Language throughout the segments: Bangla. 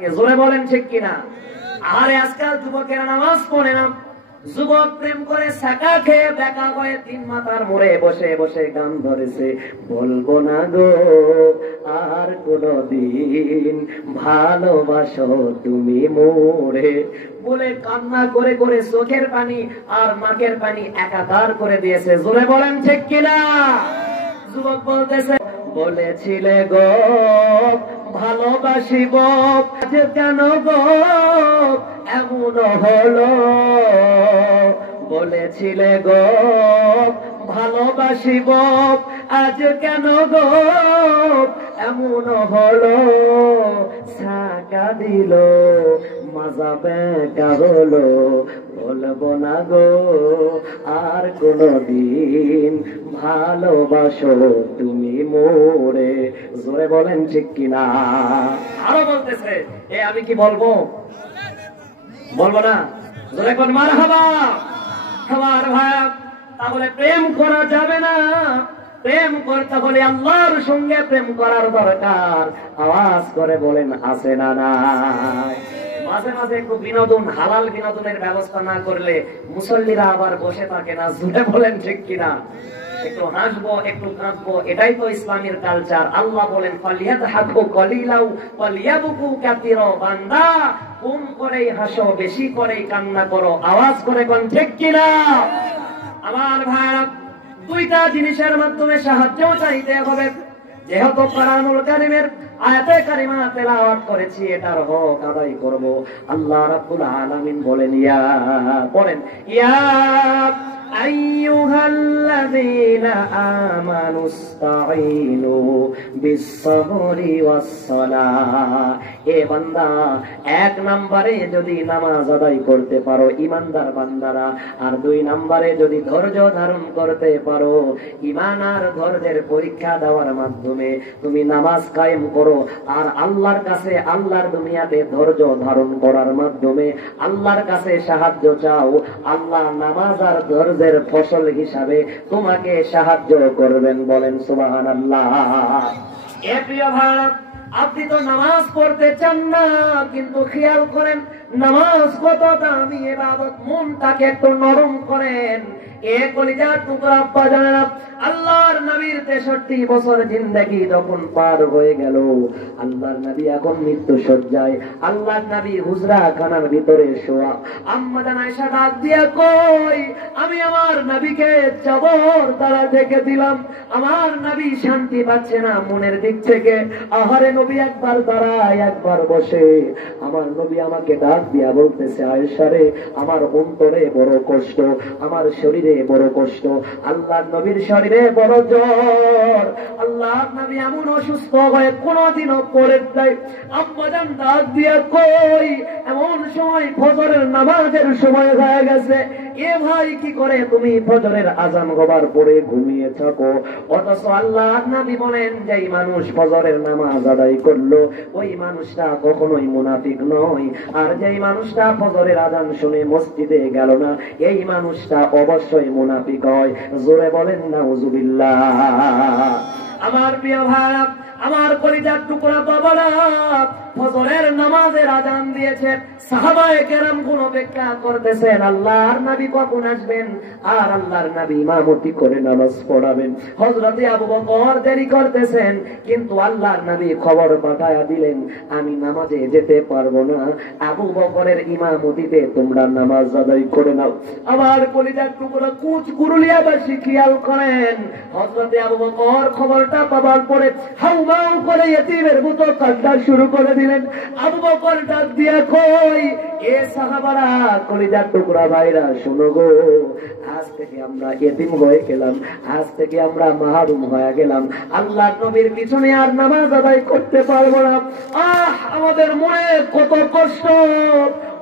জোরে বলেন ঠিক কিনা? আরে আজকাল যুবকেরা নামাজ পড়ে না, যুবক প্রেম করে সাকা খেয়ে বেকা হয়ে তিন মাথার মোড়ে বসে বসে গান ধরেছে, বলবো না গো আর কোনদিন ভালোবাসো তুমি মোরে বলে কান্না করে করে চোখের পানি আর নাকের পানি একাকার করে দিয়েছে। জোরে বলেন ঠিক কিনা? যুবক বলতেছে, বলেছিলে গো ভালোবাসিব, কেন গো এমন হলো? বলেছিলে গো ভালোবাসিব, আজ কেন গো এমন হলো? ছাকা দিল মাজা বেঁকা হলো, বলবো না গো আর কোনদিন ভালোবাসো তুমি মোরে। জোরে বলেন ঠিক কিনা? আরো বলতেছে, আমি কি বলবো? বলবো না? জোরে কোন মারহাবা। আমার ভাই, তাহলে প্রেম করা যাবে না, প্রেম করতে হলে আল্লাহর সঙ্গে প্রেম করার দরকার। আওয়াজ করে বলেন আছে না নাই? মাঝে মাঝে একটু বিনোদন, হালাল বিনোদনের ব্যবস্থা না করলে মুসল্লিরা আবার বসে থাকে না। জুড়ে বলেন ঠিক কিনা? একটু হাসবো, একটু কাঁদবো, এটাই তো ইসলামের কালচার। আল্লাহ বলেন ফালিয়াদহাকু কলিলাউ ওয়ালিয়াবকু কাসীরা। বান্দা কম করেই হাসো, বেশি করেই কান্না করো। আওয়াজ করে কোন ঠিক কিনা? আমার ভাইরা, দুইটা জিনিসের মাধ্যমে সাহায্য চাইতে হবে। যেহেতু কোরআনুল কারীমের আয়াতে কারিমা তেলাওয়াত করেছি, এটার হক আদায় করব। আল্লাহ রাব্বুল আলামিন বলেন, ইয়া আইয়ুহাল্লাযীনা আমানুস্তাঈনু বিস-সাবরি ওয়াস-সালাহ। এ বান্দা, এক নম্বরে যদি নামাজ আদায় করতে পারো ঈমানদার বান্দারা, আর দুই নম্বরে যদি ধৈর্য ধারণ করতে পারো, ঈমান আর ধৈর্যের পরীক্ষা দেওয়ার মাধ্যমে তুমি নামাজ কায়েম করো, আর আল্লাহর কাছে, আল্লাহর দুনিয়াতে ধৈর্য ধারণ করার মাধ্যমে আল্লাহর কাছে সাহায্য চাও, আল্লাহ নামাজ আর ধৈর্যের ফসল হিসাবে তোমাকে সাহায্য করবেন। বলেন সুবহানাল্লাহ। এ প্রিয় ভাই, আপনি তো নামাজ পড়তে চান না, কিন্তু খেয়াল করেন নামাজ কত দামি ইবাদত। মনটাকে একটু নরম করেন। এ কলিজার টুকরা আব্বা জানেন, আল্লাহর নবীর 63 বছর জিন্দেগি যখন পার হয়ে গেল, আল্লাহর নবী এখন মৃত্যু শয্যায়, আল্লাহর নবী হুজরা খানার ভিতরে শোয়া। আম্মা জান আয়েশা ডাক দিয়া কই, আমি আমার নবীকে জবর দ্বারা দেখে দিলাম, আমার নবী শান্তি পাচ্ছে না মনের দিক থেকে। আহারে নবী একবার দাঁড়ায়, একবার বসে। আমার নবী আমাকে ডাক দিয়া বলতেছে, আয়েশা রে, আমার অন্তরে বড় কষ্ট, আমার শরীরে বড় কষ্ট, আল্লাহর নবীর শরীরে বড় জ্বর। আল্লাহর নবী এমন অসুস্থ হয়ে কোনদিনও পড়ে যায়। আম্মা জান ডাক দিয়া কই, এমন সময় ফজরের নামাজের সময় হয়ে গেছে। এ ভাই, কি করে তুমি ফজরের আজান হবার পরে ঘুমিয়ে থাকো? অথচ আল্লাহর নবী বলেন, যেই মানুষ ফজরের নামাজ আদায় করলো ওই মানুষটা কখনোই মুনাফিক নয়, আর যেই মানুষটা ফজরের আজান শুনে মসজিদে গেল না, এই মানুষটা অবশ্যই মুনাফিক হয়। জোরে বলেন নাউজুবিল্লাহ। আমার প্রিয় ভাই, আমার কলিজার টুকরা বাবারা, ফজরের নামাজের আজান দিয়েছে, সাহাবায়ে কেরাম কোন অপেক্ষা করতেছেন আল্লাহর নবী কখন আসবেন, আর আল্লাহর নবী ইমামতি করে নামাজ পড়াবেন। হযরতে আবু বকর দেরি করতেছেন, কিন্তু আল্লাহর নবী খবর পাঠায়া দিলেন, আমি নামাজে যেতে পারবো না, আবু বকরের ইমামতিতে তোমরা নামাজ আদায় করে নাও। আমার কলিজার টুকরা কুচ কুরুলিয়াবাসী খেয়াল করেন, হযরতে আবু বকর খবরটা পাবার পরে হাউমাউ করে ইতিমের মতো কান্না শুরু করে দিলেন। আবু বকর ডাক দিয়া কই, এ সাহাবারা, কলিজার টুকরা ভাইরা, শুনো গো, আজ থেকে আমরা ইতিম হয়ে গেলাম, আজ থেকে আমরা মাহরুম হয়ে গেলাম, আল্লাহর নবীর পিছনে আর নামাজ আদায় করতে পারবো না। আমাদের মনে কত কষ্ট,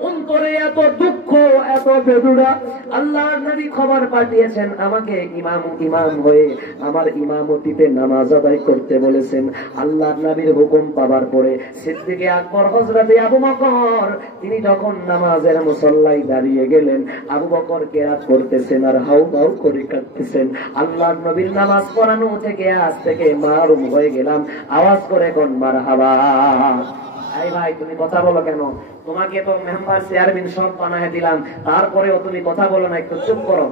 অন্তরে এত দুঃখ, এত বেদনা। আল্লাহর নবী খবর পাঠিয়েছেন, আমাকে ইমাম হয়ে আমার ইমামতিতে নামাজ আদায় করতে বলেছেন। আল্লাহর নবীর হুকুম পাবার পরে সিদ্দিকে আকবর হযরতে আবু বকর, তিনি যখন নামাজের মুসল্লায় দাঁড়িয়ে গেলেন, আবু বকর কেরাত করতেছেন আর হাউমাউ করে কাঁদতেছেন। আল্লাহর নবীর নামাজ পড়ানো থেকে আজ থেকে মাহরুম হয়ে গেলাম। আওয়াজ করে কোন মারহাবা। এই ভাই তুমি কথা বলো কেন? তোমাকে তো মেম্বার চেয়ারম্যান সব বানায় দিলাম, তারপরেও তুমি কথা বলো না, একটু চুপ করো।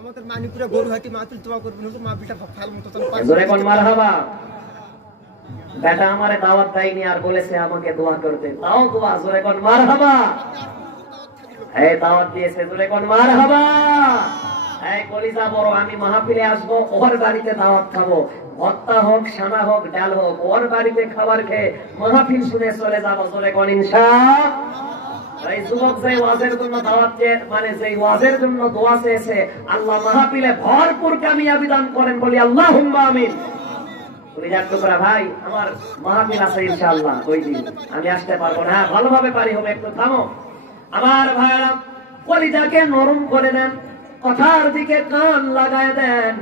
আমাদের মানিপুরে গরুহাটি মাতুল দোয়া করবেন মা বিটা ফাল মতো জোরে কোন মারহাবা। বেটা আমারে দাওয়াত দেয়নি আর বলেছে আমাকে দোয়া করতে, তাও দোয়া। জোরে কোন মারহাবা। এই দাওয়াত দিয়েছে, জোরে কোন মারহাবা। এই কলিজা বড়, আমি মাহফিলে আসবো, ওর বাড়িতে দাওয়াত খাবো, ভর্তা হোক, সানা হোক, ডাল হোক, ওর বাড়িতে খাবার খেয়ে মাহফিল শুনে চলে যাবো। জোরে কোন ইনশাআল্লাহ। এই যুবক যে ওয়াজের জন্য দাওয়াত চেয়ে, মানে যে ওয়াজের জন্য দোয়া চেয়েছে, আল্লাহ মাহফিলে ভরপুর কামিয়াবি দান করেন, বলি আল্লাহুম্মা আমিন। ভাই আমার মাহফিল আছে ইনশাআল্লাহ, ওই দিন আমি আসতে পারবো না, ভালোভাবে পারি হবে, একটু থামো আমার ভাইরা। কলিজাকে নরম করে দেন, কথার দিকে কান লাগায় দেন।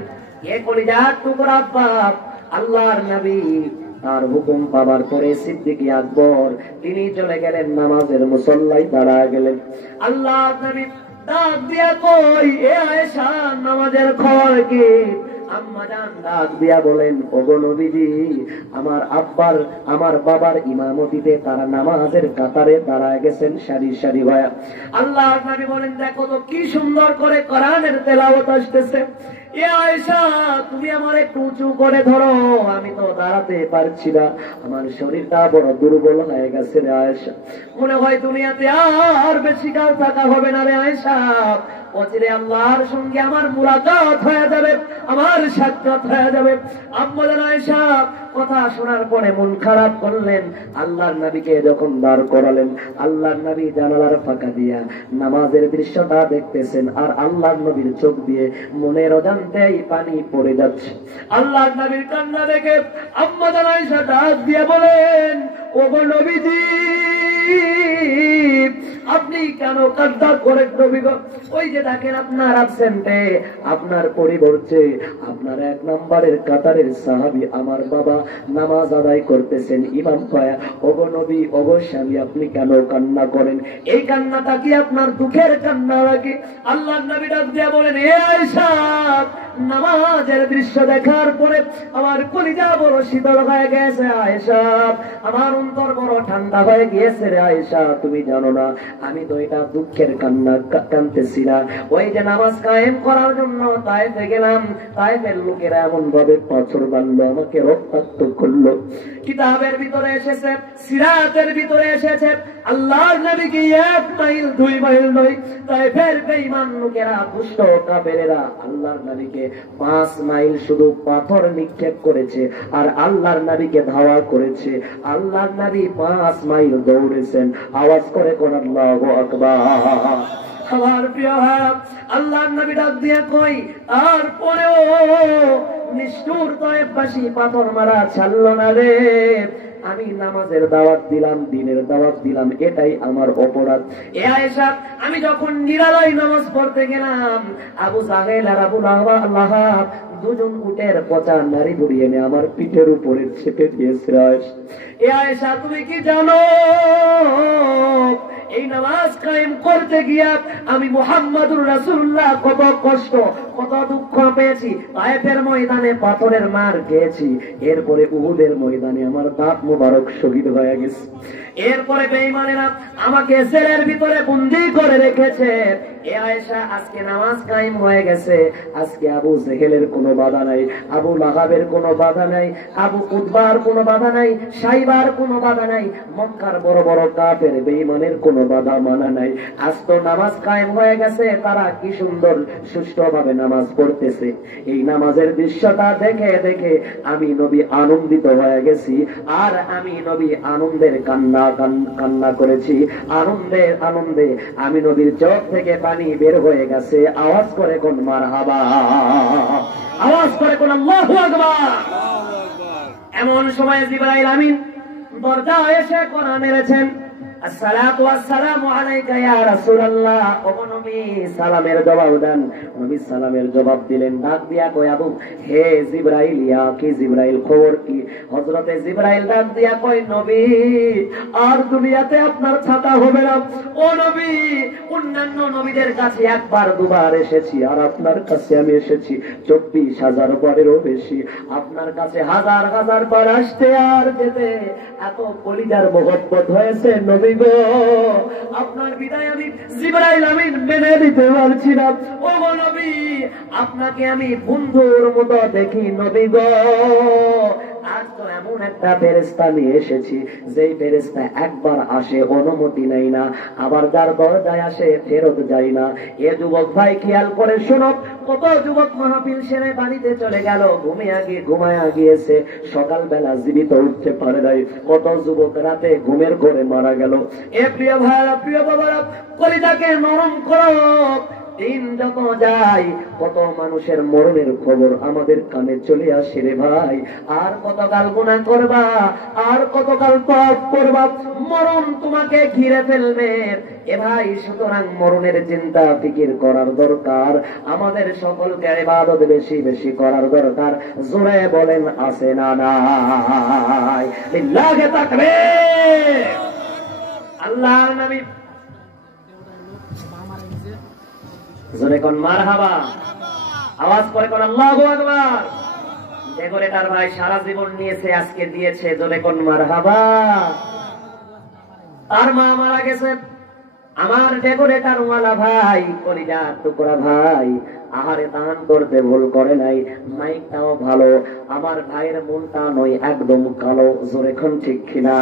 এ কলিজার টুকরা বাপ আল্লাহর নবী, তার হুকুম পাবার পরে সিদ্দিক আকবর তিনি চলে গেলেন নামাজের মুসল্লায় দাঁড়ায় গেলেন। আল্লাহর নবী ডাক দিয়া কই, এ আয়েশা নামাজের খবর কি? আম্মা জান ডাক দিয়া বলেন, ওগো নবীজি, আমার বাবার ইমামতিতে তারা নামাজের কাতারে দাঁড়ায় গেছেন সারি সারি ভাইয়া। আল্লাহর নবী বলেন, দেখো তো কি সুন্দর করে কোরআনের তেলাওয়াত আসতেছে। এ আয়েশা তুমি আমার একটু উঁচু করে ধরো, আমি তো দাঁড়াতে পারছি না, আমার শরীরটা বড় দুর্বল হয়ে গেছে রে আয়েশা। মনে হয় দুনিয়াতে আর বেশি কাল থাকা হবে না রে আয়েশা, অচিরে আল্লাহর সঙ্গে আমার মুলাকাত হয়ে যাবে, আমার সাক্ষাৎ হয়ে যাবে। আম্মা জান আয়েশা কথা শোনার পরে মন খারাপ করলেন। আল্লাহর নবীকে যখন দাঁড় করালেন, আল্লাহর নবী জানালার ফাঁকা দিয়া নামাজের দৃশ্যটা দেখতেছেন, আর আল্লাহর নবীর চোখ দিয়ে মনের অজান্তেই পানি পড়ে যাচ্ছে। আল্লাহর নবীর কান্না দেখে আম্মা জান আয়েশা ডাক দিয়ে বলেন, ওগো নবীজি, আপনি কেন কান্না করেন নবী গো? ওই যে দেখেন আপনার অ্যাবসেন্টে, আপনার পরিবর্তে আপনার এক নম্বরের কাতারের সাহাবী আমার বাবা নামাজ আদায় করতেছেন ইমাম পায়া। ওগো নবী, ওগো স্বামী, আপনি কেন কান্না করেন? এই কান্নাটা কি আপনার দুঃখের কান্না নাকি? আল্লাহর নবী ডাক দিয়া বলেন, হে আয়েশা, নামাজের দৃশ্য দেখার পরে আমার কলিজা বড় শীতল হয়ে গেছে আয়েশা, আমার অন্তর বড় ঠান্ডা হয়ে গিয়েছে রে আয়েশা। তুমি জানো না, আমি তো এটা দুঃখের কান্না কাঁদতেছি না। ওই যে নামাজ কায়েম করার জন্য তায়েফে গেলাম, তায়েফের লোকেরা এমন ভাবে পাথর বাঁধলো, আমাকে রক্তাক্ত করলো। কিতাবের ভিতরে এসেছে, সিরাতের ভিতরে এসেছে, আল্লাহর নবী কি 1 মাইল 2 মাইল নয়, তায়েফের বেঈমান লোকেরা, দুষ্ট কাফেরেরা আল্লাহর নবীকে 5 মাইল শুধু পাথর নিক্ষেপ করেছে, আর আল্লাহর নবীকে ধাওয়া করেছে। আল্লাহর নবী 5 মাইল দৌড়েছেন। আওয়াজ করে কোন আল্লাহু আকবার। আমার প্রিয় ভাই, আল্লাহর নবী ডাক দিয়ে কই, তারপরেও নিষ্ঠুর তায়েফবাসী পাথর মারা ছাড়লো না রে। আমি নামাজের দাওয়াত দিলাম, দিনের দাওয়াত দিলাম, এটাই আমার অপরাধ। এ আয়েশা, আমি যখন নিরালয় নামাজ পড়তে গেলাম, আবু জাহেল আর আবু লাহাব দুজন উটের পচা নারী বুড়ি এনে আমার পিঠের উপরে চেপে দিয়েছে। এ আয়েশা, তুমি কি জানো, এই নামাজ কায়েম করতে গিয়া আমি মুহাম্মদুর রাসূলুল্লাহ কত কষ্ট, কত দুঃখ পেয়েছি। তায়েফের ময়দানে পাথরের মার খেয়েছি, এরপরে উহুদের ময়দানে আমার দাঁত মোবারক শহীদ হয়ে গেছে। এরপরে বেঈমানেরা আমাকে জেলের ভিতরে বন্দী করে রেখেছে। এ আয়েশা, আজকে নামাজ কায়েম হয়ে গেছে, আজকে আবু জেহেলের কোনো বাধা নাই, আবু লাহাবের কোনো বাধা নাই, আবু উতবার কোনো বাধা নাই, সাইবার কোনো বাধা নাই, মক্কার বড় বড় কাফের বেঈমানের কোনো বাধা মানা নাই। আজ তো নামাজ কায়েম হয়ে গেছে, তারা কি সুন্দর সুষ্ঠুভাবে নামাজ পড়তেছে। এই নামাজের দৃশ্যটা দেখে দেখে আমি নবী আনন্দিত হয়ে গেছি, আর আমি নবী আনন্দের কান্না করেছি। আনন্দে আনন্দে আমি নবীর চোখ থেকে পানি বের হয়ে গেছে। আওয়াজ করে কোন মারহাবা, আওয়াজ করে কোন আল্লাহু আকবার। এমন সময় জিবরাইল আমিন দরজায় এসে কোরআন মেরেছেন, আসসালাতু ওয়াসসালামু আলাইকা ইয়া রাসূলুল্লাহ। ওগো নবী, সালামের জবাব দেন। নবী সালামের জবাব দিলেন, ডাক দিয়া কই, আবু হে জিবরাইল, ইয়া কি জিবরাইল, খবর কি? হযরতে জিবরাইল ডাক দিয়া কই, নবী, আর দুনিয়াতে আপনার ছাতা হবে না। ও নবী, অন্যান্য নবীদের কাছে একবার দুবার এসেছি, আর আপনার কাছে আমি এসেছি 24,000 বারেরও বেশি। আপনার কাছে হাজার হাজার বার আসতে আর যেতে এত কলিজার মোহব্বত হয়েছে নবী গো, আপনার বিদায় আমি জিবরাইল আমিন মেনে নিতে পারছি না। ও গো নবী, আপনাকে আমি বন্ধুর মতো দেখি নবী গো। আজ তো এমন একটা ফেরেশতা নিয়ে এসেছি, যেই ফেরেশতা একবার আসে অনুমতি নেই না, আবার যার দরজায় আসে ফেরত যায় না। এ যুবক ভাই খেয়াল করে শোনো, কত যুবক মাহফিল সেরে বাড়িতে চলে গেল, ঘুমায়া গিয়েছে, সকালবেলা জীবিত উঠতে পারে নাই। কত যুবক রাতে ঘুমের ঘরে মারা গেল। এ প্রিয় ভাইরা, প্রিয় বাবারা, কলিজাকে নরম করো। দিন যত যায় কত মানুষের মরণের খবর আমাদের কানে চলে আসে রে ভাই। আর কতকাল গুনাহ করবা, আর কতকাল পাপ করবা, মরণ তোমাকে ঘিরে ফেলবে। এ ভাই, সুতরাং মরণের চিন্তা ফিকির করার দরকার। আমাদের সকলকে ইবাদত বেশি বেশি করার দরকার। জোরে বলেন আছে না নাই? লিল্লাহি তাকবীর। আল্লাহর নবী জোরে কোন মারহাবা, আওয়াজ করে কোন আল্লাহু আকবার। ডেকোরেটর ভাই সারা জীবন নিয়েছে, আজকে দিয়েছে, জোরে কোন মারহাবা। তার মা মারা গেছে, আমার ডেকোরেটর ওয়ালা ভাই, কলিজার টুকরা ভাই, আহারে দান করতে ভুল করে নাই। মাইকটাও ভালো, আমার ভাইয়ের মনটা নয় একদম কালো, জোরে কোন ঠিক কিনা?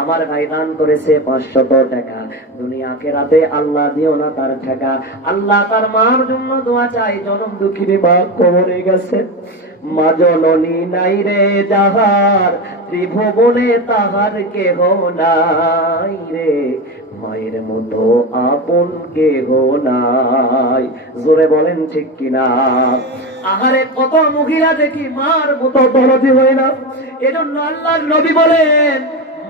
আমার ভাই দান করেছে 500 টাকা। দুনিয়া আখিরাতে আল্লাহ দিও না তার টাকা। আল্লাহ তার মার জন্য দোয়া চাই, জনম দুঃখিনী মা কবরে গেছে। মা জননী নাই রে যাহার, ত্রিভুবনে তাহার কেহ নাই রে, মায়ের মতো আপন কেহ নাই। জোরে বলেন ঠিক কিনা? আহারে কত মহিলা দেখি মার মতো দরদি হয় না। এজন্য আল্লাহর নবী বলেন,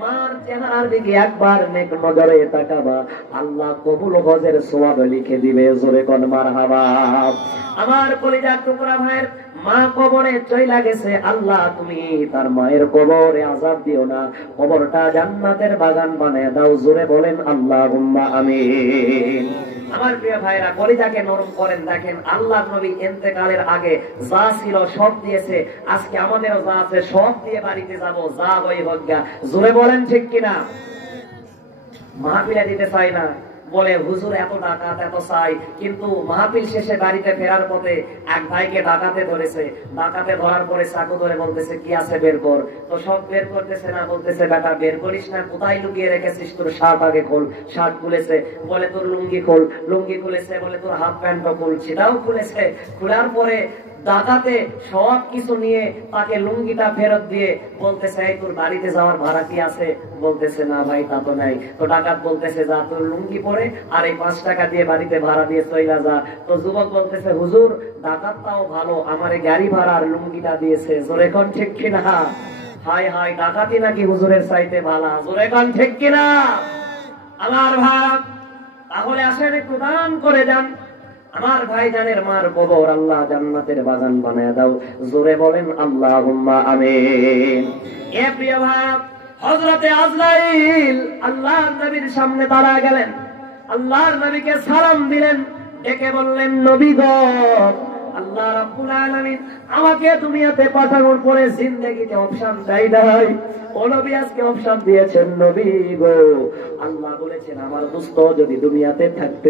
মার চেহারার দিকে একবার নেক নজরে তাকাবা, আল্লাহ কবুল হজের সওয়াব লিখে দিবে। জোরে কোন মারহাবা। আমার কলিজার টুকরা ভাইয়ের মা কবরে চইলা গেছে, আল্লাহ তুমি তার মায়ের কবরে আযাব দিও না, কবরটা জান্নাতের বাগান বানায় দাও। জোরে বলেন আল্লাহুম্মা আমিন। আমার প্রিয় ভাইরা, কলিজাকে নরম করেন। দেখেন আল্লাহর নবী ইন্তেকালের আগে যা ছিল সব দিয়েছে, আজকে আমাদেরও যা আছে সব দিয়ে বাড়িতে যাব, যা হই হোক গা। জোরে বলেন ঠিক কিনা? মাহফিলে দিতে চাই না, বলে হুজুর এত ডাকাত এত চাই, কিন্তু মাহফিল শেষে বাড়িতে ফেরার পথে এক ভাইকে ডাকাতে ধরেছে। ডাকাতে ধরার পরে চাকু ধরে বলতেছে কি আছে বের কর। তো সব বের করতেছে না, বলতেছে বেটা বের করিস না, কোথায় লুকিয়ে রেখেছিস? তোর শার্ট আগে খোল। শার্ট খুলেছে, বলে তোর লুঙ্গি খোল। লুঙ্গি খুলেছে, বলে তোর হাফ প্যান্টও খোল। সেটাও খুলেছে। খোলার পরে ডাকাতে সব কিছু নিয়ে তাকে লুঙ্গিটা ফেরত দিয়ে বলতেছে, এই তোর বাড়িতে যাওয়ার ভাড়া কি আছে? বলতেছে না ভাই তা তো নাই। তো ডাকাত বলতেছে, যা তোর লুঙ্গি পরে আর এই 5 টাকা দিয়ে বাড়িতে ভাড়া দিয়ে চইলা যা। তো যুবক বলতেছে, হুজুর ডাকাতটাও ভালো, আমারে গাড়ি ভাড়া আর লুঙ্গিটা দিয়েছে। জোরে কোন ঠিক কিনা? হাই হাই, ডাকাতি নাকি হুজুরের চাইতে ভালো? জোরে কোন ঠিক কিনা? আমার ভাই, তাহলে আসেন একটু দান করে যান। আমার ভাইজানের মার কবর আল্লাহ জান্নাতের বাগান বানায় দাও। জোরে বলেন আল্লাহুম্মা আমিন। এ প্রিয় ভাই, হযরতে আজরাইল আল্লাহর নবীর সামনে দাঁড়া গেলেন, আল্লাহর নবীকে সালাম দিলেন, ডেকে বললেন, নবী গো, আল্লাহ রাব্বুল আলামিন আমাকে দুনিয়াতে পাঠানোর পরে জিন্দেগিতে অপশন দেয় নাই। ও নবী আজকে অপশন দিয়েছেন। নবী গো, আল্লাহ বলেছেন আমার দোস্ত যদি দুনিয়াতে থাকতে